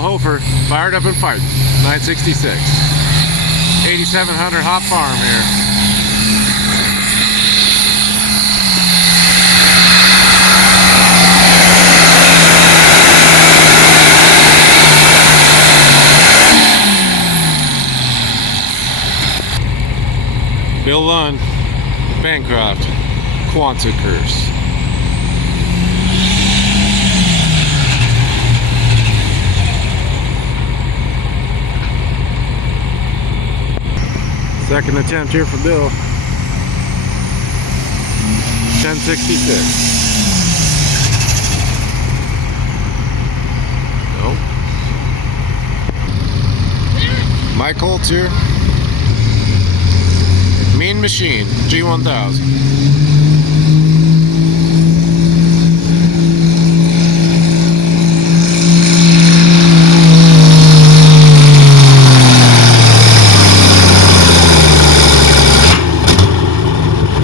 Bill Hofer, fired up and fighting. 966. 8700 hot farm here. Bill Lund, Bancroft, Quonset curse. Second attempt here for Bill. 1066. Nope. Mike Holtz here. Mean Machine, G1000.